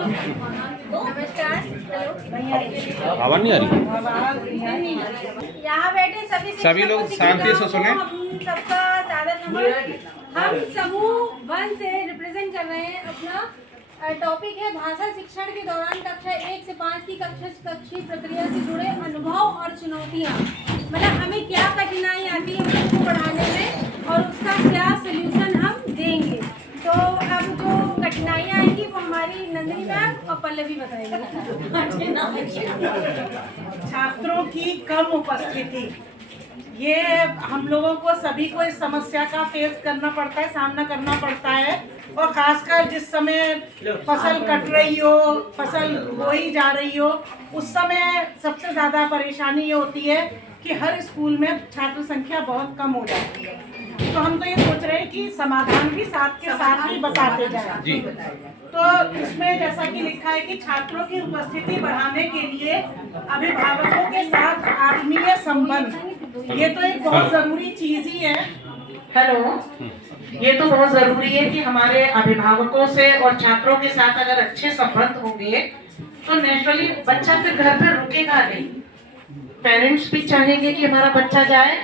नमस्कार। हेलो। आवाज नहीं आ रही? यहाँ बैठे सभी लोग शांति से सुने। हम सबका सादर नमन। हम समूह 1 से रिप्रेजेंट कर रहे हैं। अपना टॉपिक है भाषा शिक्षण के दौरान कक्षा 1 से 5 की कक्षीय प्रक्रिया से जुड़े अनुभव और चुनौतियाँ। मतलब हमें क्या कठिनाई आती है बच्चों को पढ़ाने में और उसका क्या सलूशन हम देंगे। तो अब जो कठिनाइयाँ आएंगी वो हमारी नंदिनी मैम और पल्लवी बताएंगी। छात्रों की कम उपस्थिति, ये हम लोगों को सभी को इस समस्या का फेस करना पड़ता है, सामना करना पड़ता है। और खासकर जिस समय फसल कट रही हो, फसल बोई जा रही हो, उस समय सबसे ज़्यादा परेशानी ये होती है कि हर स्कूल में छात्र संख्या बहुत कम हो जाती है। तो हम तो ये सोच रहे हैं कि समाधान भी साथ के साथ ही बताते जाएं। तो इसमें जैसा कि लिखा है कि छात्रों की उपस्थिति बढ़ाने के लिए अभिभावकों के साथ आत्मीय संबंध, ये तो एक बहुत जरूरी चीज ही है। हेलो, ये तो बहुत जरूरी है कि हमारे अभिभावकों से और छात्रों के साथ अगर अच्छे संबंध होंगे तो नेचुरली बच्चा फिर घर पर रुकेगा नहीं। पेरेंट्स भी चाहेंगे कि हमारा बच्चा जाए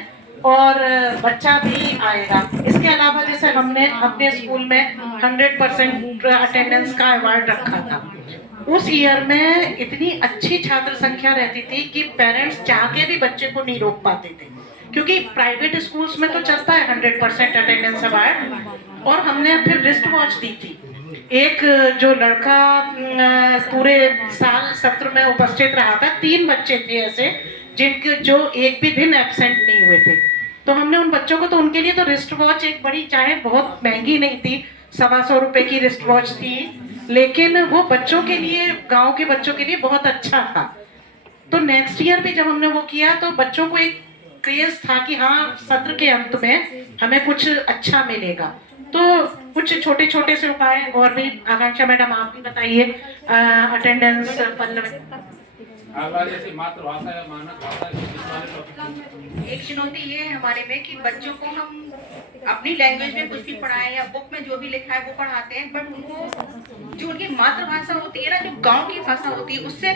और बच्चा भी आएगा। इसके अलावा जैसे हमने अपने स्कूल में 100% अटेंडेंस का अवार्ड रखा था, उस ईयर में इतनी अच्छी छात्र संख्या रहती थी कि पेरेंट्स चाह के भी बच्चे को नहीं रोक पाते थे, क्योंकि प्राइवेट स्कूल्स में तो चलता है 100% अटेंडेंस अवार्ड। और हमने फिर रिस्ट वॉच दी थी। एक जो लड़का पूरे साल सत्र में उपस्थित रहा था, 3 बच्चे थे ऐसे जिनके जो एक भी दिन एब्सेंट नहीं हुए थे। तो हमने उन बच्चों को, तो उनके लिए तो रिस्ट वॉच एक बड़ी, चाहे बहुत महंगी नहीं थी, 125 रुपए की रिस्ट वॉच थी, लेकिन वो बच्चों के लिए, गांव के बच्चों के लिए बहुत अच्छा था। तो नेक्स्ट ईयर भी जब हमने वो किया तो बच्चों को एक क्रेज था कि हाँ, सत्र के अंत में हमें कुछ अच्छा मिलेगा। तो कुछ छोटे छोटे से उपाय और भी, आकांक्षा मैडम आप भी बताइए। अटेंडेंस मातृभाषा या मानक भाषा, एक चुनौती ये है हमारे में कि बच्चों को हम अपनी लैंग्वेज में कुछ भी पढ़ाएं या बुक में जो भी लिखा है वो पढ़ाते हैं, बट उनको जो उनकी मातृभाषा होती है ना, जो गांव की भाषा होती है, उससे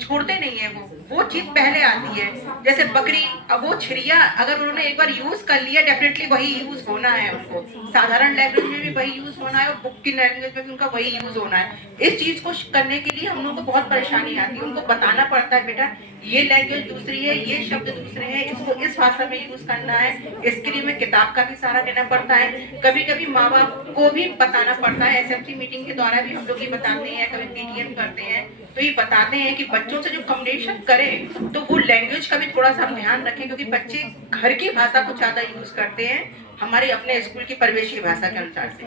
छोड़ते नहीं है। वो चीज पहले आती है। जैसे बकरी, अब वो छिड़िया अगर उन्होंने एक बार यूज कर लिया, डेफिनेटली वही यूज होना है उनको। साधारण लैंग्वेज में भी वही यूज होना है और बुक की लैंग्वेज में भी उनका वही यूज होना है। इस चीज को करने के लिए हम लोगों को बहुत परेशानी आती है। उनको बताना पड़ता है, बेटा ये लैंग्वेज दूसरी है, ये शब्द दूसरे हैं, इसको इस भाषा में यूज करना है। इसके लिए हमें किताब का भी सहारा लेना पड़ता है। कभी कभी माँ बाप को भी बताना पड़ता है। एसएमसी मीटिंग के द्वारा भी हम लोग ये बताते हैं, कभी पीटीएम करते हैं तो ये बताते हैं कि बच्चों से जो कम्युनिकेशन करें तो वो लैंग्वेज का भी थोड़ा सा हम ध्यान रखें, क्योंकि बच्चे घर की भाषा को ज्यादा यूज करते हैं हमारे अपने स्कूल की परिवेश की भाषा के अनुसार से।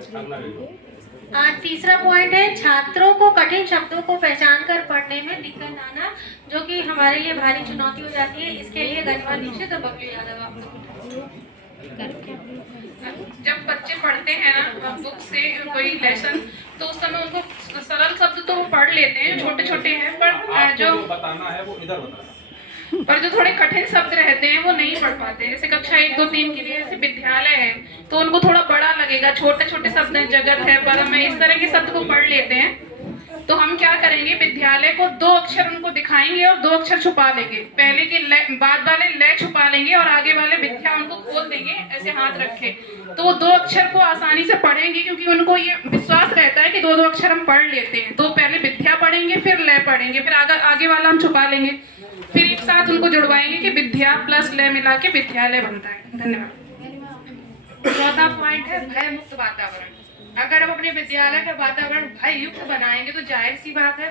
तीसरा पॉइंट है छात्रों को कठिन शब्दों को पहचान कर पढ़ने में दिक्कत आना, जो कि हमारे लिए भारी चुनौती हो जाती है। इसके लिए गनिमा दीक्षित और बबलू यादव आप जब बच्चे पढ़ते हैं ना बुक से कोई लेसन, तो उस समय उनको सरल शब्द तो वो पढ़ लेते हैं, छोटे छोटे हैं, पर जो बताना है वो इधर बताना, पर जो थोड़े कठिन शब्द रहते हैं वो नहीं पढ़ पाते। जैसे कक्षा 1, 2, 3 के लिए जैसे विद्यालय है तो उनको थोड़ा बड़ा लगेगा, छोटे छोटे शब्द हैं, जगत है, परम है, इस तरह के शब्द को पढ़ लेते हैं। तो हम क्या करेंगे, विद्यालय को 2 अक्षर उनको दिखाएंगे और 2 अक्षर छुपा लेंगे। पहले के बाद वाले लय छुपा लेंगे और आगे वाले विद्या उनको खोल देंगे, ऐसे हाथ रखे। तो वो 2 अक्षर को आसानी से पढ़ेंगे, क्योंकि उनको ये विश्वास रहता है कि 2-2 अक्षर हम पढ़ लेते हैं। तो पहले विद्या पढ़ेंगे, फिर लय पढ़ेंगे, फिर आगे वाला हम छुपा लेंगे, फिर एक साथ उनको जुड़वाएंगे कि विद्या प्लस लय मिला के विद्यालय बनता है। धन्यवाद। चौथा पॉइंट है भय मुक्त वातावरण। अगर हम अपने विद्यालय का वातावरण भय युक्त बनाएंगे तो जाहिर सी बात है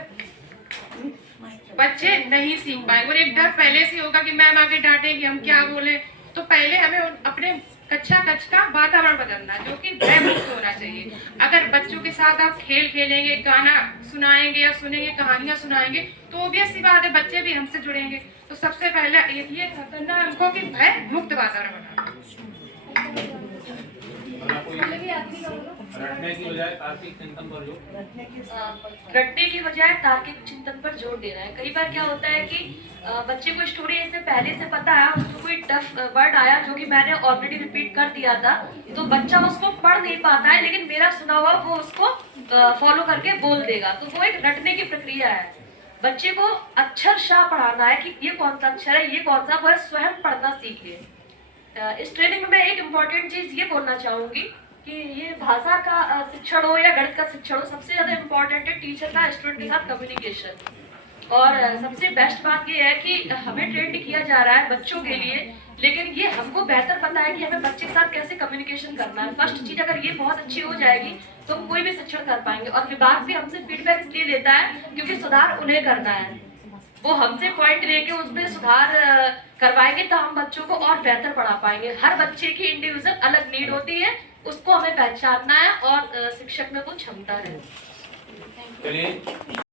बच्चे नहीं सीख पाएंगे। और एक डर पहले से होगा कि मैम आके डांटेगी, हम क्या बोले। तो पहले हमें अपने कक्षा का वातावरण बदलना, जो कि भय मुक्त होना चाहिए। अगर बच्चों के साथ आप खेल खेलेंगे, गाना सुनाएंगे या सुनेंगे, कहानियां सुनाएंगे, तो ऑब्वियस सी बात है बच्चे भी हमसे जुड़ेंगे। तो सबसे पहले ये करना है हमको कि भय मुक्त वातावरण बनाना। रटने की बजाय तार्किक चिंतन पर जोर, रटने की बजाय तार्किक चिंतन पर जोर देना है। कई बार क्या होता है कि बच्चे को स्टोरी ऐसे पहले से पता है, उसको कोई टफ वर्ड आया जो कि मैंने ऑलरेडी रिपीट कर दिया था, तो बच्चा उसको पढ़ नहीं पाता है, लेकिन मेरा सुना हुआ वो उसको फॉलो करके बोल देगा, तो वो एक रटने की प्रक्रिया है। बच्चे को अक्षरशः पढ़ाना है कि ये कौन सा अक्षर है, ये कौन सा, वह स्वयं पढ़ना सीखे। इस ट्रेनिंग में मैं एक इम्पॉर्टेंट चीज ये बोलना चाहूंगी कि ये भाषा का शिक्षण हो या गणित का शिक्षण हो, सबसे ज्यादा इम्पोर्टेंट है टीचर का स्टूडेंट के साथ कम्युनिकेशन। और सबसे बेस्ट बात ये है कि हमें ट्रेंड किया जा रहा है बच्चों के लिए, लेकिन ये हमको बेहतर पता है कि हमें बच्चे के साथ कैसे कम्युनिकेशन करना है। फर्स्ट चीज अगर ये बहुत अच्छी हो जाएगी तो हम कोई भी शिक्षण कर पाएंगे। और विभाग भी हमसे फीडबैक इसलिए लेता है क्योंकि सुधार उन्हें करना है, वो हमसे पॉइंट लेके उसमें सुधार करवाएंगे तो हम बच्चों को और बेहतर पढ़ा पाएंगे। हर बच्चे की इंडिविजुअल अलग नीड होती है, उसको हमें पहचानना है और शिक्षक में वो क्षमता है। चलिए।